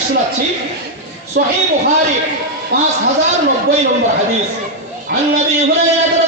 হাদিস শোনাচ্ছি সহিহ বুখারী পাঁচ হাজার নব্বই নম্বর হাদিস عن ابي هريره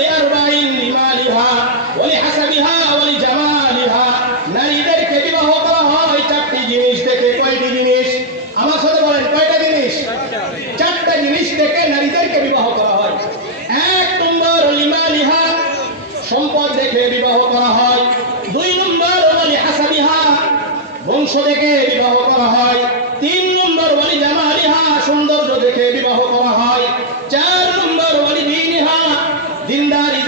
লিআরবাইন লিমালিহা ওয়া লিহাসাবিহা ওয়া লিজামালিহা নারীদেরকে বিবাহ করা হয়, চারটি জিনিস দেখে কয়টি জিনিস? আমার সাথে বলেন, কয়টা জিনিস? চারটা জিনিস থেকে নারীদেরকে বিবাহ করা হয়। এক নম্বর লিমালিহা, সম্পদ দেখে বিবাহ করা হয়। দুই নম্বর হাসাবিহা বংশ দেখে দিনদারি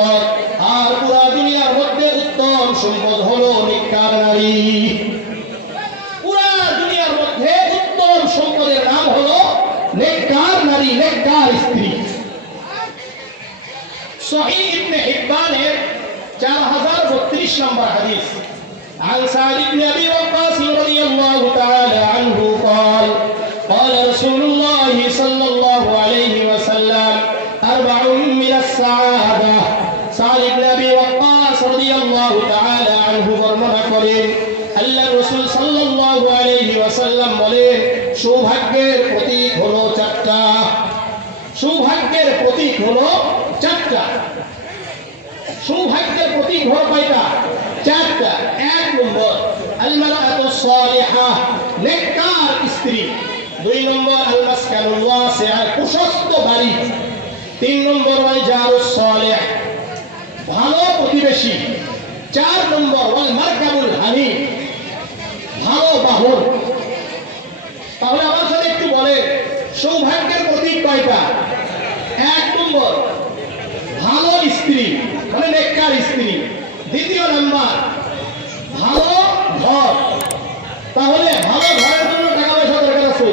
সম্পদ আর পুরা দুনিয়ার মধ্যে উত্তম সম্পদ হলো নিকার নারী পুরা দুনিয়ার মধ্যে উত্তম সম্পদের নাম হলো নেককার নারী নেককার স্ত্রী সহিহ ইবনে হিব্বানের 4032 নম্বর হাদিস عن سعد بن ابي وقاص رضي الله تعالى عنه قال قال رسول সৌভাগ্যের প্রতীক হলো চারটা। সৌভাগ্যের প্রতীক হলো চারটা। সৌভাগ্যের প্রতীক হলো কয়টা? চারটা। এক নম্বর দুই নম্বর আল তিন নম্বর ওয়াল জারুস সালিহ, ভালো প্রতিবেশী। চার নম্বর ওয়াল মারকাবুল হানি ভালো বাহন তাহলে আমার সাথে একটু বলে, সৌভাগ্যের প্রতীক কয়টা? এক নম্বর, ভালো স্ত্রী মানে নেককার স্ত্রী। দ্বিতীয় নাম্বার, ভালো ঘর। তাহলে ভালো ঘরের জন্য টাকা পয়সা দরকার আছে।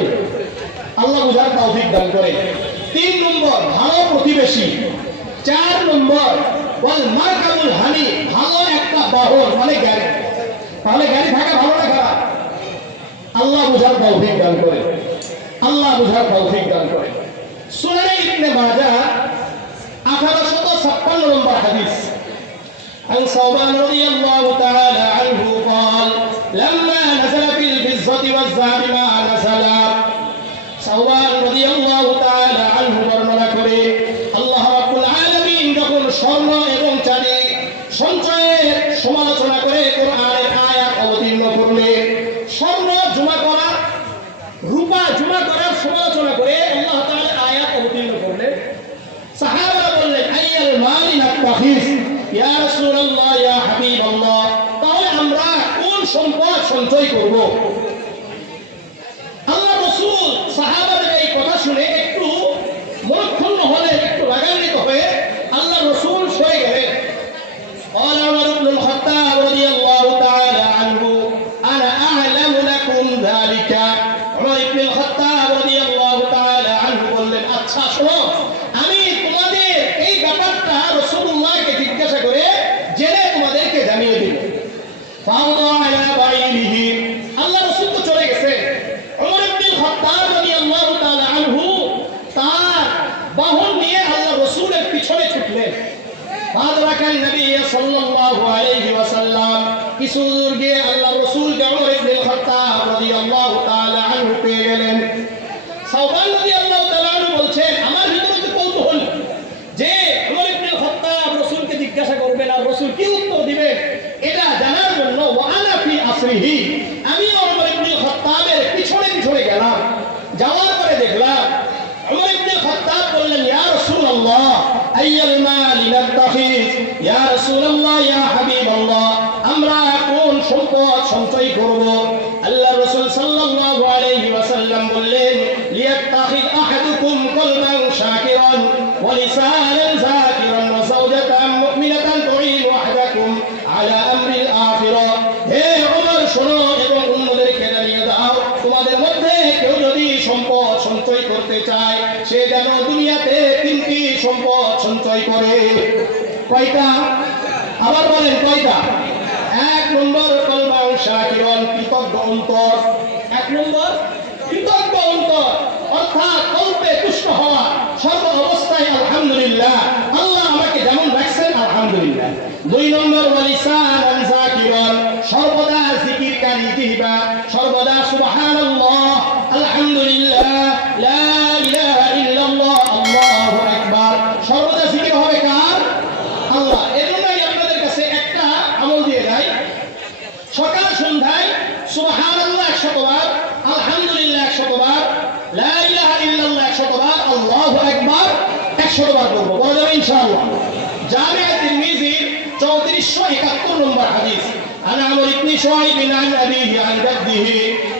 আল্লাহ বুঝার তৌফিক দান করে। তিন নম্বর, ভালো প্রতিবেশী। চার নম্বর বল মার্কাবুল হানি, ভালো একটা বাহন মানে গাড়ি তাহলে গাড়ি থাকা ভালো না খারাপ আল্লাহ বুঝার তৌফিক দান করে আল্লাহ বুঝার তৌফিক দান করে সুনানে ইবনে মাজাহ 1856 নম্বর হাদিস عن صوبان رضي الله تعالى عنه قال لما نزل في الفزة والذهب ما আতাইনাল নবী صلى الله عليه وسلم قل لي ليتخذ أحدكم قلبا شاكرا ولسانا شعيب عن أبيه عن جده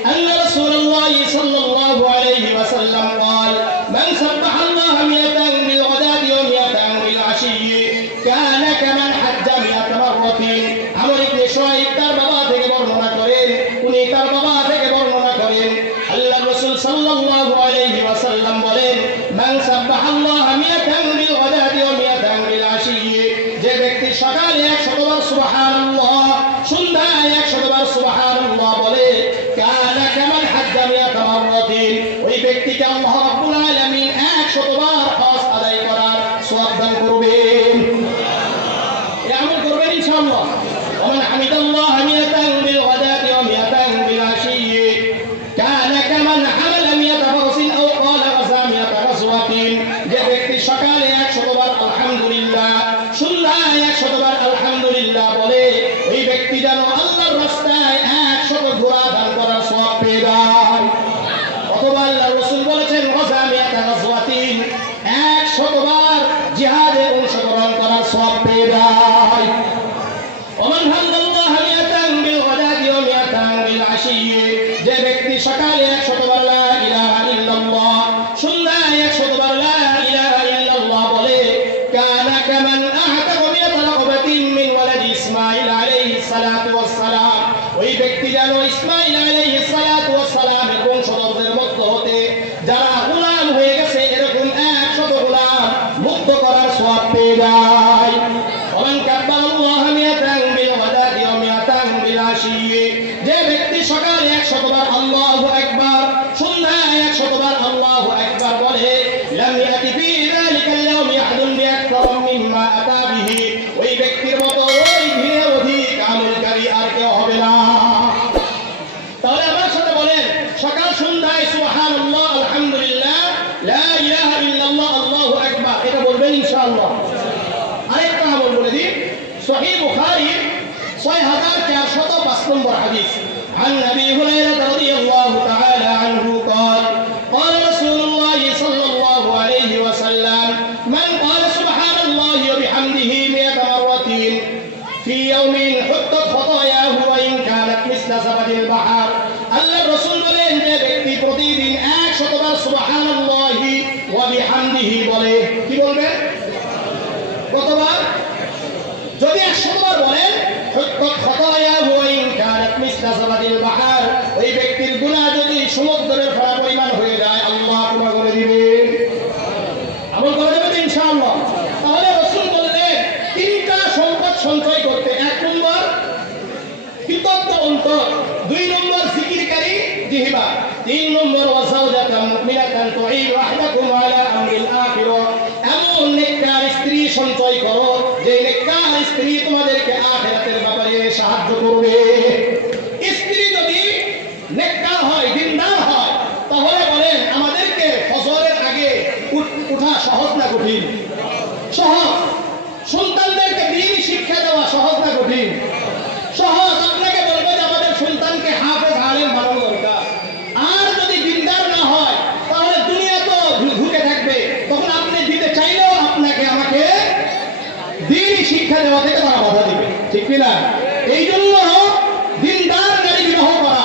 أن رسول الله صلى الله عليه وسلم قال من سبح في এক শতবার সুবাহানাল্লাহি ওয়া বিহামদিহি বলে, কি বলবেন কতবার? যদি 100 বার বলেন সত্য খাতায়া ওয়া ইন কানাত মিসলা সাবাদিল বাহার দুই নম্বর জিকিরকারী জিহবা, তিন নম্বর ওয়াসাউদাতা মুমিনাতান তুঈদু আহদাকুম আলা আমরিল আখিরা। এমন নেককার স্ত্রী সঞ্চয় করো, যে নেককার স্ত্রী তোমাদেরকে আখিরাতের ব্যাপারে সাহায্য করবে। স্ত্রী যদি নেককার হয়, দিনদার হয়, তাহলে বলেন, আমাদেরকে ফজরের আগে উঠা সহজ না কঠিন? সহজ। মেনে নেওয়া থেকে তারা বাধা দিবে। ঠিক কিনা এই জন্য দিনদার নারী বিবাহ করা।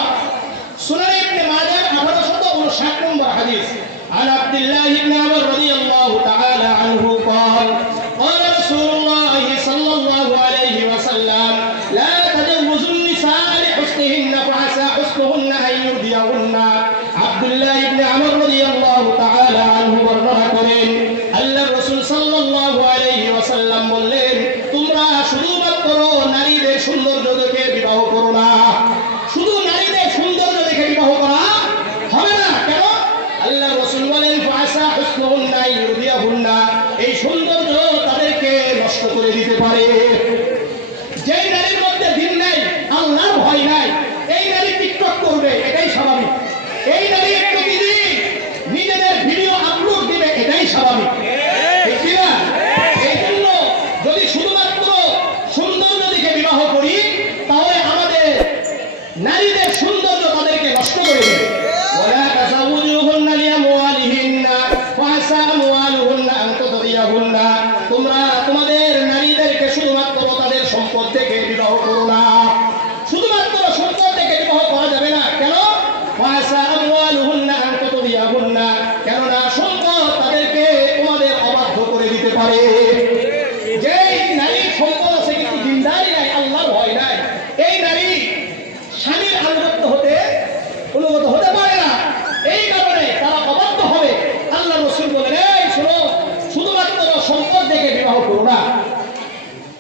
সোনারি ইবনে মাজাহ আঠারোশত উনষাট নম্বর হাদিস আল আব্দুল্লাহ ইবনে بن عمر رضي الله تعالى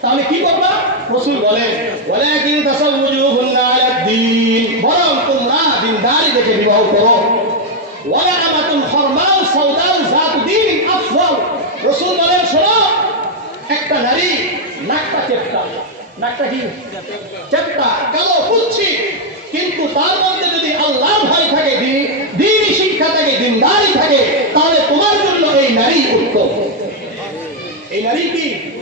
তাহলে কি করবা? রসুল বলেন, ওয়ালাকিন তাসাওজুহুন্না আলা দ্বীন বরং তোমরা দিনদারি দেখে বিবাহ করো। ওয়ালা আমাতুল হরমাল সাউদাল জাতু দ্বীন আফজাল রসুল বলেন, শোনো, একটা নারী নাকটা চেপটা। নাকটা কি? চেপটা, কালো কুচ্ছি। কিন্তু তার মধ্যে যদি আল্লাহর ভয় থাকে, দিন- দিনই শিক্ষা থাকে, দিনদারি থাকে, তাহলে তোমার জন্য এই নারী উত্তম। এই নারী কি?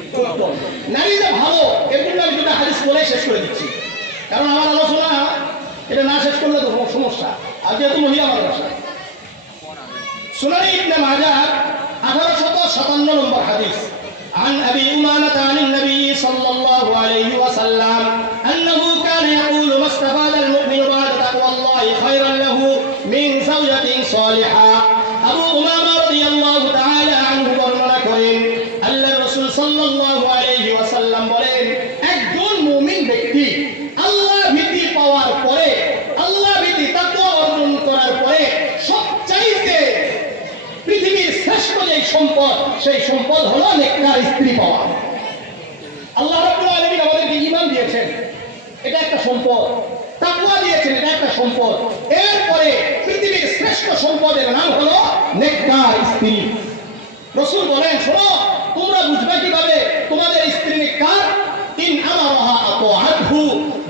নারী যে ভালো এর জন্য আমি দুটা হাদিস বলে শেষ করে দিচ্ছি কারণ আমার আলোচনা এটা না শেষ করলে তো সমস্যা আর যেহেতু মহিলা মাদ্রাসা সুনানি ইবনে মাজাহ 1857 নম্বর হাদিস عن أبي أمامة عن النبي صلى الله عليه وسلم أنه كان يقول ما استفاد المؤمن بعد تقوى الله خيرا له من زوجة صالحة সম্পদ, সেই সম্পদ হলো নেককার স্ত্রী পাওয়া। আল্লাহ রাব্বুল আলামিন আমাদেরকে ঈমান দিয়েছেন। এটা একটা সম্পদ, তাকওয়া দিয়েছেন, এটা একটা সম্পদ। এরপরে পৃথিবীর শ্রেষ্ঠ সম্পদের নাম হলো নেককার স্ত্রী। রসুল বলেন, শোনো, তোমরা বুঝবে কীভাবে তোমাদের স্ত্রী নেককার? ইন আমারাহা আতআতহু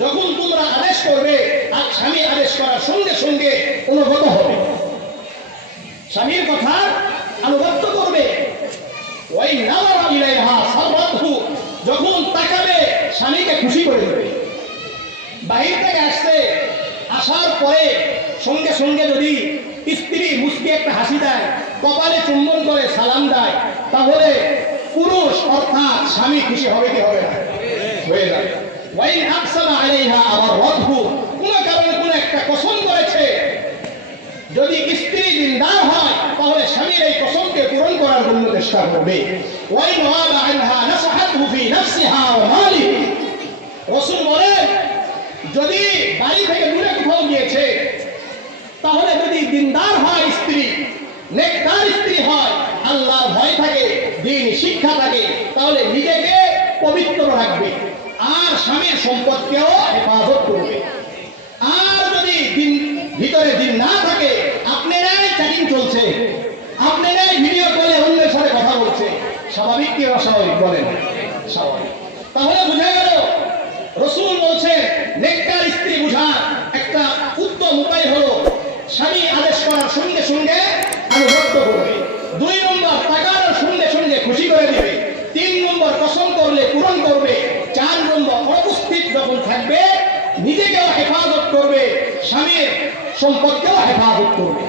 যখন তোমরা আদেশ করবে আর স্বামী আদেশ করার সঙ্গে সঙ্গে অনুগত হবে। স্বামীর কথা আনুগত্য করবে। ওই নামারা সাররাতহু যখন তাকাবে, স্বামীকে খুশি করে দেবে। বাহির থেকে আসছে আসার পরে সঙ্গে সঙ্গে যদি স্ত্রী মুসকি একটা হাসি দেয়, কপালে চুম্বন করে সালাম দেয়, তাহলে পুরুষ অর্থাৎ স্বামী খুশি হবে কি হবে না? হয়ে যাবে। ওয়াইন আকসামা আলাইহা আবার রদহু। কোনো কারণে কোনো একটা কসম করেছে। যদি স্ত্রী দিনদার হয় তাহলে স্বামীর এই কসমকে পূরণ করার জন্য চেষ্টা করবে। ওয়াইন ওয়াদা আনহা নাসাহাতহু ফি নাফসিহা ওয়া মালিহি। রাসূল বলেন, যদি বাড়ি থেকে দূরে কোথাও গিয়েছে, তাহলে যদি দিনদার হয় স্ত্রী নেকদার স্ত্রী হয়, আল্লাহর ভয় থাকে, দিন শিক্ষা থাকে, তাহলে নিজেকে পবিত্র রাখবে। আর স্বামীর সম্পদকেও হেফাজত করবে আর যদি দিন ভিতরে দিন না থাকে আপনারাই চ্যাটিং চলছে আপনারাই ভিডিও কলে অন্যের সাথে কথা বলছে স্বাভাবিক কি অস্বাভাবিক বলেন? স্বাভাবিক। তাহলে বোঝা গেল, রসুল বলছে নেককার স্ত্রী বুঝার একটা উত্তম উপায় হলো স্বামী আদেশ করার সঙ্গে সঙ্গে আনুগত্য করবে। দুই নম্বর, তাকানোর সঙ্গে সঙ্গে খুশি করে দিবে। তিন নম্বর, কসম করলে পূরণ করবে। চার নম্বর, অনুপস্থিত যখন থাকবে, নিজেকেও হেফাজত করবে, স্বামীর সম্পদকেও হেফাজত করবে।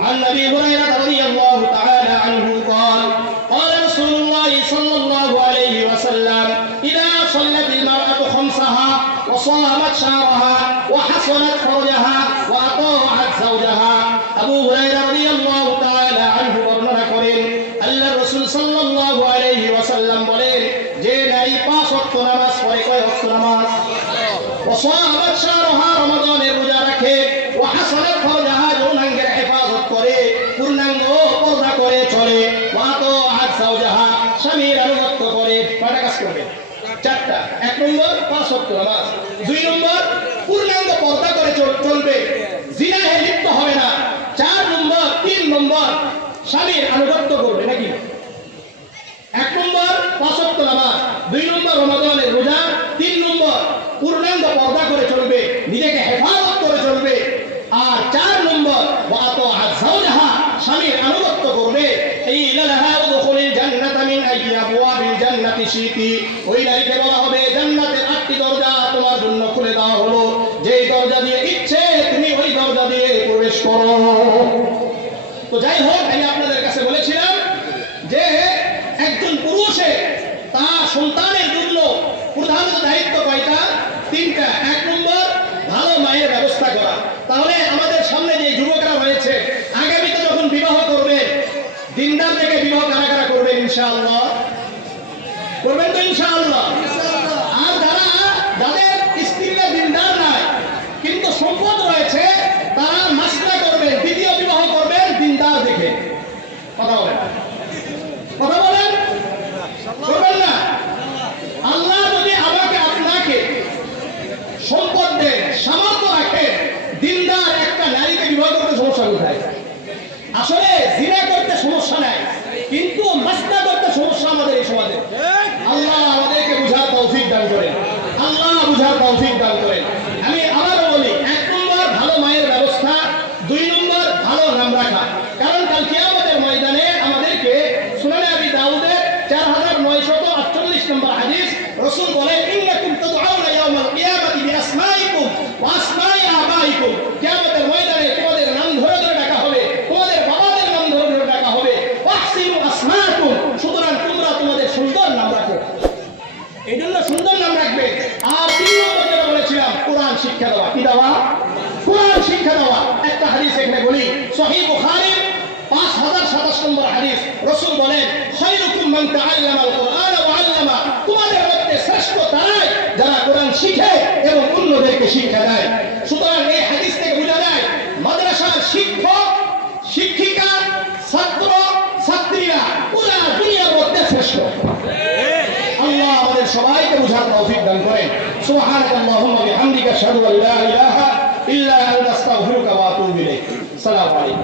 عن ابي هريره رضي الله تعالى عنه قال قال رسول الله صلى الله عليه وسلم اذا صلت المراه خمسها وصامت شهرها وحصنت فرجها واطاعت زوجها ابو هريره رضي الله تعالى عنه বর্ণনা করেন আল্লাহ রাসূল সাল্লাল্লাহু আলাইহি ওয়াসাল্লাম বলেন যে নারী পাঁচ ওয়াক্ত নামাজ পড়ে কয় ওয়াক্ত নামাজ وصامت شهرها رمضان রাখে وحسنت فرجها যৌনাঙ্গের হেফাজত করে, পূর্ণাঙ্গ স্বামীর আনুগত্য করে। চারটা। এক নম্বর, পাঁচ দুই নম্বর, পূর্ণাঙ্গ পর্দা করে চলবে। লিপ্ত হবে না। চার নম্বর, তিন নম্বর, স্বামীর আনুগত্য করবে। নিশিতি ওই নারীকে বলা হবে। করবেন তো ইনশাআল্লাহ। রসুল বলেন হয় রকম তাআল্লামাল আল্লাহ ওয়া আল্লামা। তোমাদের মধ্যে শ্রেষ্ঠ তারাই যারা কোরআন শিখে এবং অন্যদেরকে শিক্ষা দেয়। সুতরাং এই হাদিস থেকে বোঝা যায়, মাদ্রাসার শিক্ষক, শিক্ষিকা, ছাত্র, ছাত্রীরা পুরা দুনিয়ার মধ্যে শ্রেষ্ঠ। আল্লাহ আমাদের সবাইকে বোঝার তৌফিক দান করেন। সুবহানাকাল্লাহুম্মা বিহামদিকা আশহাদু আল্লা ইলাহা ইল্লা আনতা আস্তাগফিরুকা আলাইকুম।